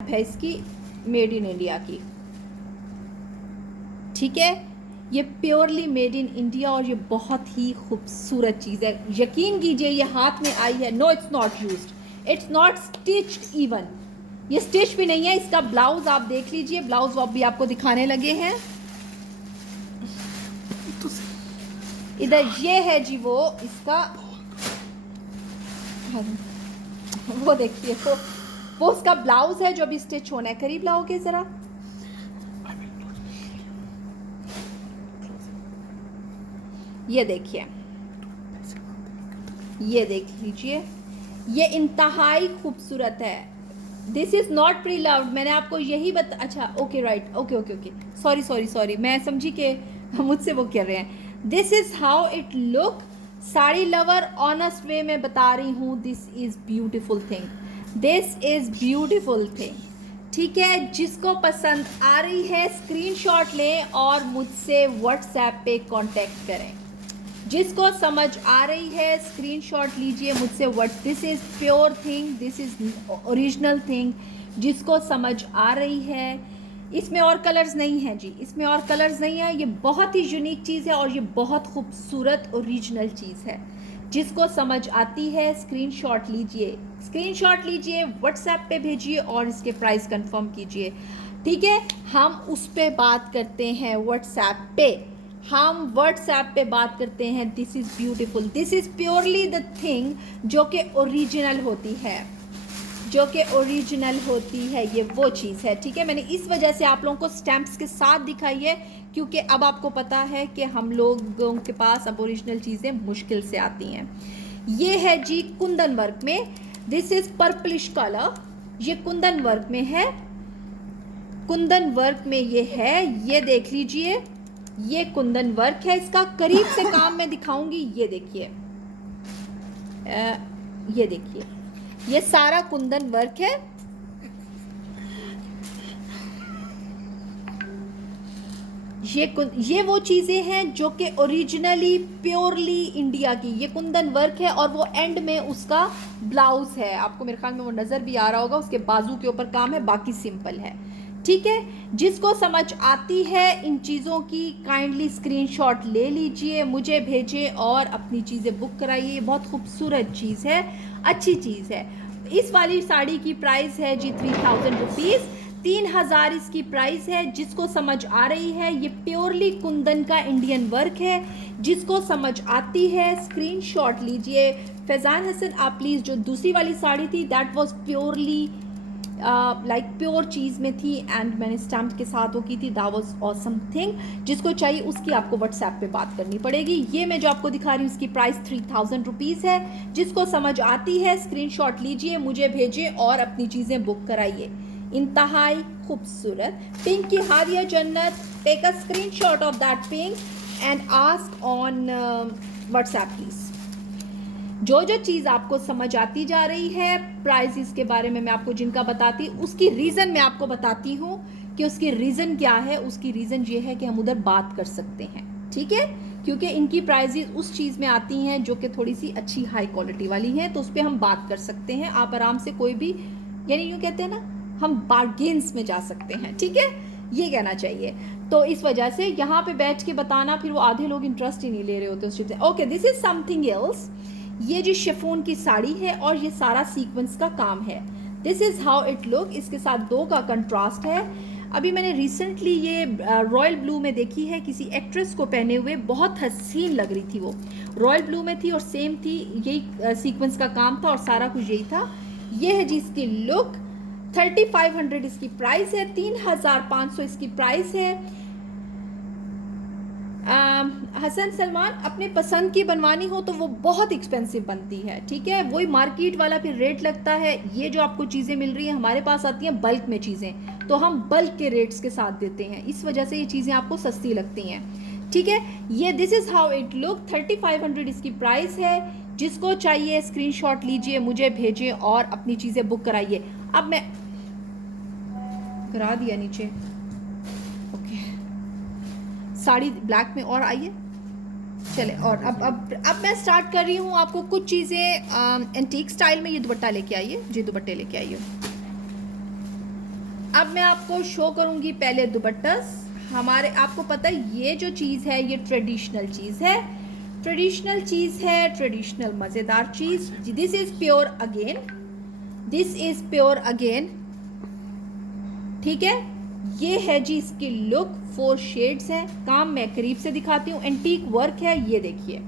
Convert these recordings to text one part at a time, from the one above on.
है इसकी, made in India की, ठीक है। ये प्योरली मेड इन इंडिया और ये बहुत ही खूबसूरत चीज़ है। यकीन कीजिए ये हाथ में आई है, no it's not used, it's not stitched even, ये स्टिच भी नहीं है। इसका ब्लाउज आप देख लीजिए, ब्लाउज भी आपको दिखाने लगे हैं। इधर ये है जी वो इसका, वो देखिए वो उसका ब्लाउज है जो अभी स्टिच होना है। करीब लाओगे जरा, ये देखिए, ये देख लीजिए, ये इंतहाई खूबसूरत है। This is not preloved, मैंने आपको यही अच्छा okay right, okay okay okay, sorry sorry sorry, मैं समझी कि मुझसे वो कह रहे हैं। This is how it look, sari lover honest way में बता रही हूँ। This is beautiful thing, this is beautiful thing, ठीक है। जिसको पसंद आ रही है स्क्रीनशॉट लें और मुझसे व्हाट्सएप पे कांटेक्ट करें। जिसको समझ आ रही है स्क्रीनशॉट लीजिए मुझसे। This is pure thing, this is original thing. जिसको समझ आ रही है, इसमें और कलर्स नहीं हैं जी, इसमें और कलर्स नहीं है। ये बहुत ही यूनिक चीज़ है और ये बहुत खूबसूरत ओरिजिनल चीज़ है। जिसको समझ आती है स्क्रीनशॉट लीजिए, स्क्रीनशॉट लीजिए, व्हाट्सएप पे भेजिए और इसके प्राइस कंफर्म कीजिए, ठीक है। हम उस पर बात करते हैं व्हाट्सएप पे, हम व्हाट्सएप पे बात करते हैं। This is beautiful, this is purely the thing जो कि ओरिजिनल होती है, जो कि ओरिजिनल होती है, ये वो चीज़ है, ठीक है। मैंने इस वजह से आप लोगों को स्टैम्प्स के साथ दिखाई है क्योंकि अब आपको पता है कि हम लोगों के पास अब ओरिजिनल चीज़ें मुश्किल से आती हैं। ये है जी कुंदन वर्क में, दिस इज़ पर्पलिश कलर, ये कुंदन वर्क में है, कुंदन वर्क में ये है, ये देख लीजिए, ये कुंदन वर्क है। इसका करीब से काम मैं दिखाऊंगी, ये देखिए, ये देखिए, ये सारा कुंदन वर्क है। ये वो चीज़ें हैं जो कि ओरिजिनली प्योरली इंडिया की, ये कुंदन वर्क है और वो एंड में उसका ब्लाउज है। आपको मेरे ख्याल में वो नज़र भी आ रहा होगा, उसके बाजू के ऊपर काम है, बाकी सिंपल है, ठीक है। जिसको समझ आती है इन चीज़ों की काइंडली स्क्रीनशॉट ले लीजिए, मुझे भेजें और अपनी चीज़ें बुक कराइए। ये बहुत खूबसूरत चीज़ है, अच्छी चीज़ है। इस वाली साड़ी की प्राइस है जी 3000 रुपीज़, 3000 इसकी प्राइस है। जिसको समझ आ रही है, ये प्योरली कुंदन का इंडियन वर्क है। जिसको समझ आती है स्क्रीनशॉट लीजिए। फैज़ान हसन आप प्लीज़, जो दूसरी वाली साड़ी थी that was purely like pure चीज़ में थी एंड मैंने स्टैम्प के साथ वो की थी, दैट वाज ऑसम थिंग। जिसको चाहिए उसकी आपको व्हाट्सएप पे बात करनी पड़ेगी। ये मैं जो आपको दिखा रही हूँ इसकी प्राइस 3000 रुपीज़ है। जिसको समझ आती है स्क्रीनशॉट लीजिए, मुझे भेजें और अपनी चीज़ें बुक कराइए। इंतहाई खूबसूरत पिंक की Hadiya Jannat, take a screenshot of that pink and ask on WhatsApp please. जो जो चीज़ आपको समझ आती जा रही है, प्राइसेस के बारे में मैं आपको जिनका बताती, उसकी रीज़न मैं आपको बताती हूँ कि उसकी रीज़न क्या है। उसकी रीज़न ये है कि हम उधर बात कर सकते हैं, ठीक है, क्योंकि इनकी प्राइसेस उस चीज़ में आती हैं जो कि थोड़ी सी अच्छी हाई क्वालिटी वाली हैं, तो उस पर हम बात कर सकते हैं। आप आराम से कोई भी, यानी यूँ कहते हैं ना, हम बार्गेन्स में जा सकते हैं, ठीक है, ये कहना चाहिए। तो इस वजह से यहाँ पे बैठ के बताना, फिर वो आधे लोग इंटरेस्ट ही नहीं ले रहे होते उस चीज़ से। Okay, this is something else. ये जी शिफॉन की साड़ी है और ये सारा सीक्वेंस का काम है। This is how it look, इसके साथ दो का कंट्रास्ट है। अभी मैंने रिसेंटली ये रॉयल ब्लू में देखी है किसी एक्ट्रेस को पहने हुए, बहुत हसीन लग रही थी वो, रॉयल ब्लू में थी और सेम थी, यही सीक्वेंस का काम था और सारा कुछ यही था। ये है जी इसकी लुक, 3500 इसकी प्राइस है, 3500 इसकी प्राइस है। हसन सलमान, अपने पसंद की बनवानी हो तो वो बहुत एक्सपेंसिव बनती है, ठीक है, वही मार्केट वाला फिर रेट लगता है। ये जो आपको चीज़ें मिल रही हैं, हमारे पास आती हैं बल्क में चीज़ें, तो हम बल्क के रेट्स के साथ देते हैं, इस वजह से ये चीज़ें आपको सस्ती लगती हैं, ठीक है। ये this is how it look, 3500 इसकी प्राइस है। जिसको चाहिए स्क्रीनशॉट लीजिए, मुझे भेजिए और अपनी चीज़ें बुक कराइए। अब मैं करा दिया नीचे, ओके, साड़ी ब्लैक में और आइए, चले। और अब मैं स्टार्ट कर रही हूँ आपको कुछ चीज़ें एंटीक स्टाइल में। ये दुपट्टा लेके आइए जी, दुपट्टे लेके आइए, अब मैं आपको शो करूंगी पहले दुपट्टास हमारे। आपको पता है ये जो चीज़ है ये ट्रेडिशनल चीज़ है, ट्रेडिशनल चीज़ है, ट्रेडिशनल मज़ेदार चीज़। This is pure again, this is pure again, ठीक है। ये है जी इसकी लुक, 4 शेड्स है। काम मैं करीब से दिखाती हूँ, एंटीक वर्क है, ये देखिए,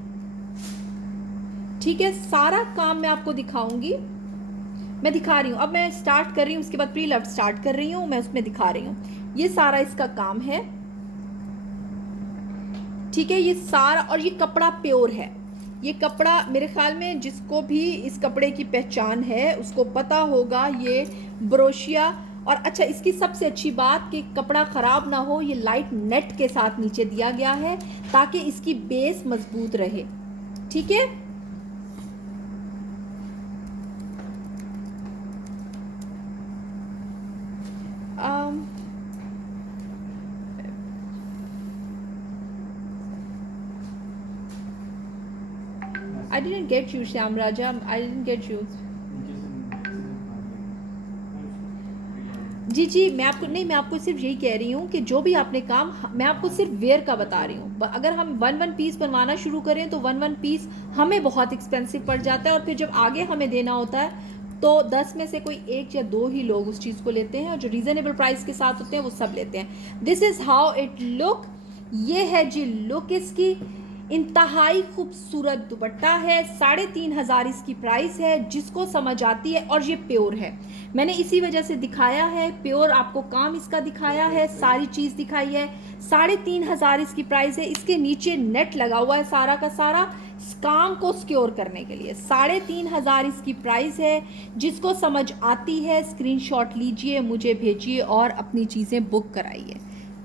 ठीक है। सारा काम मैं आपको दिखाऊंगी, मैं दिखा रही हूँ। अब मैं स्टार्ट कर रही हूँ, उसके बाद प्री लव स्टार्ट कर रही हूँ, मैं उसमें दिखा रही हूँ। ये सारा इसका काम है, ठीक है। ये सारा, और ये कपड़ा प्योर है। ये कपड़ा मेरे ख्याल में जिसको भी इस कपड़े की पहचान है उसको पता होगा ये ब्रोशिया। और अच्छा, इसकी सबसे अच्छी बात कि कपड़ा ख़राब ना हो, ये लाइट नेट के साथ नीचे दिया गया है ताकि इसकी बेस मजबूत रहे, ठीक है। I didn't get you, Shyam Raja. I didn't get you. जी जी, मैं आपको सिर्फ यही कह रही हूँ कि जो भी आपने काम, मैं आपको सिर्फ वेयर का बता रही हूँ। अगर हम वन पीस बनवाना शुरू करें तो वन पीस हमें बहुत एक्सपेंसिव पड़ जाता है, और फिर जब आगे हमें देना होता है तो 10 में से कोई 1 या 2 ही लोग उस चीज़ को लेते हैं, और जो रीज़नेबल प्राइस के साथ होते हैं वो सब लेते हैं। This is how it look. ये है जी लुक इसकी, इंतहाई खूबसूरत दुपट्टा है, 3,500 इसकी प्राइस है, जिसको समझ आती है। और ये प्योर है, मैंने इसी वजह से दिखाया है प्योर, आपको काम इसका दिखाया है, सारी चीज़ दिखाई है। 3,500 इसकी प्राइस है। इसके नीचे नेट लगा हुआ है सारा का सारा काम को सिक्योर करने के लिए। 3,500 इसकी प्राइस है। जिसको समझ आती है स्क्रीनशॉट लीजिए, मुझे भेजिए और अपनी चीज़ें बुक कराइए,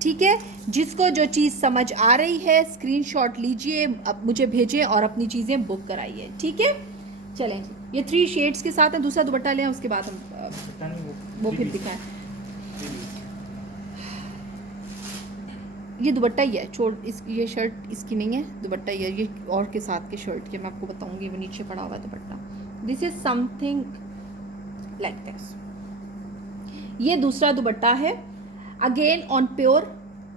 ठीक है। जिसको जो चीज़ समझ आ रही है स्क्रीनशॉट लीजिए, अब मुझे भेजें और अपनी चीज़ें बुक कराइए, ठीक है। चलें जी, ये 3 शेड्स के साथ है। दूसरा दुपट्टा लें, उसके बाद हम वो फिर दिखाएं। ये दुपट्टा ही है, छोड़ इस, ये शर्ट इसकी नहीं है, दुपट्टा ही है। ये और के साथ के शर्ट के मैं आपको बताऊंगी, वो नीचे पड़ा हुआ है दुपट्टा। This is something like this. ये दूसरा दुपट्टा है, अगेन ऑन प्योर,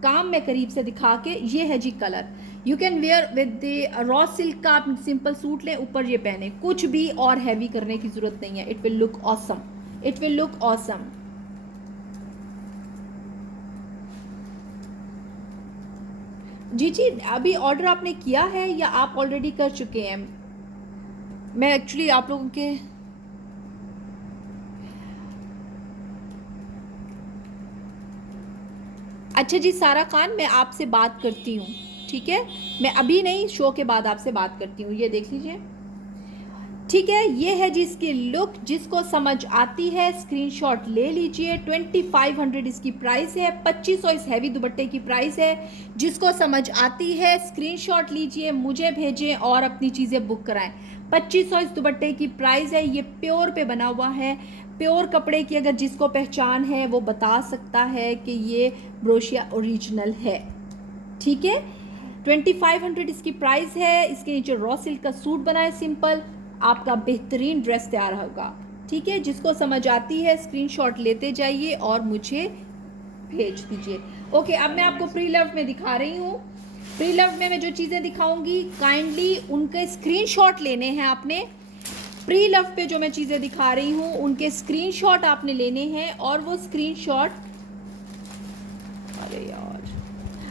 काम में करीब से दिखा के। ये है जी colour, you can wear with the raw silk का। आप सिंपल सूट लें, ऊपर ये पहने, कुछ भी और हैवी करने की जरूरत नहीं है। It will look awesome, it will look awesome. जी जी, अभी ऑर्डर आपने किया है या आप ऑलरेडी कर चुके हैं? मैं एक्चुअली आप लोगों के अच्छा जी सारा खान, मैं आपसे बात करती हूँ, ठीक है। मैं अभी नहीं, शो के बाद आपसे बात करती हूँ। ये देख लीजिए, ठीक है। ये है जी इसकी लुक, जिसको समझ आती है स्क्रीनशॉट ले लीजिए। 2500 इसकी प्राइस है, 2500 इस हैवी दुपट्टे की प्राइस है। जिसको समझ आती है स्क्रीनशॉट लीजिए, मुझे भेजें और अपनी चीज़ें बुक कराएं। 2500 इस दुपट्टे की प्राइस है। ये प्योर पे बना हुआ है, प्योर कपड़े की अगर जिसको पहचान है वो बता सकता है कि ये ब्रोशिया ओरिजिनल है, ठीक है। 2500 इसकी प्राइस है। इसके नीचे रॉ सिल्क का सूट बना है सिंपल, आपका बेहतरीन ड्रेस तैयार होगा, ठीक है। जिसको समझ आती है स्क्रीनशॉट लेते जाइए और मुझे भेज दीजिए। ओके, अब मैं आपको प्री लव में दिखा रही हूँ। प्री लव में मैं जो चीज़ें दिखाऊंगी काइंडली उनके स्क्रीनशॉट लेने हैं आपने। प्री लव पे जो मैं चीज़ें दिखा रही हूँ उनके स्क्रीनशॉट आपने लेने हैं, और वो स्क्रीनशॉट, अरे यार,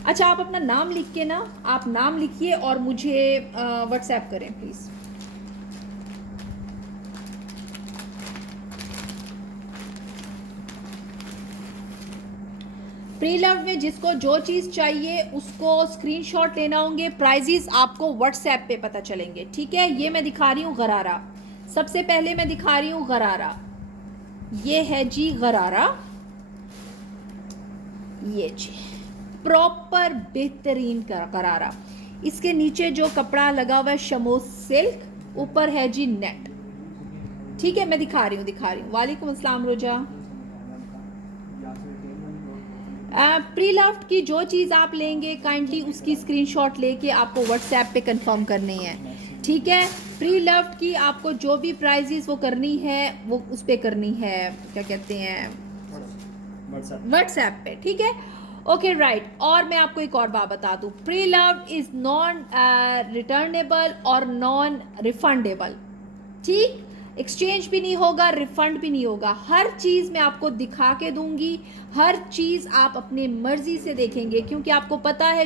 अच्छा आप अपना नाम लिख के ना, आप नाम लिखिए और मुझे व्हाट्सएप करें प्लीज़। प्री लव में जिसको जो चीज़ चाहिए उसको स्क्रीनशॉट लेना होंगे। प्राइजेस आपको व्हाट्सएप पे पता चलेंगे, ठीक है। ये मैं दिखा रही हूँ गरारा, सबसे पहले मैं दिखा रही हूँ गरारा। ये है जी गरारा, ये जी प्रॉपर बेहतरीन गरारा। इसके नीचे जो कपड़ा लगा हुआ है शमो सिल्क, ऊपर है जी नेट, ठीक है। मैं दिखा रही हूँ। वालेकुम अस्सलाम रोजा। प्री लव की जो चीज़ आप लेंगे काइंडली उसकी स्क्रीनशॉट लेके आपको व्हाट्सएप पे कंफर्म करनी है, ठीक है। प्री लव की आपको जो भी प्राइजेस वो करनी है वो उस पे करनी है, क्या कहते हैं, व्हाट्सएप पे, ठीक है। Okay right. और मैं आपको एक और बात बता दूं, pre loved is non returnable और नॉन रिफंडेबल, ठीक। एक्सचेंज भी नहीं होगा, रिफंड भी नहीं होगा, हर चीज मैं आपको दिखा के दूंगी, हर चीज आप अपनी मर्जी से देखेंगे, क्योंकि आपको पता है जो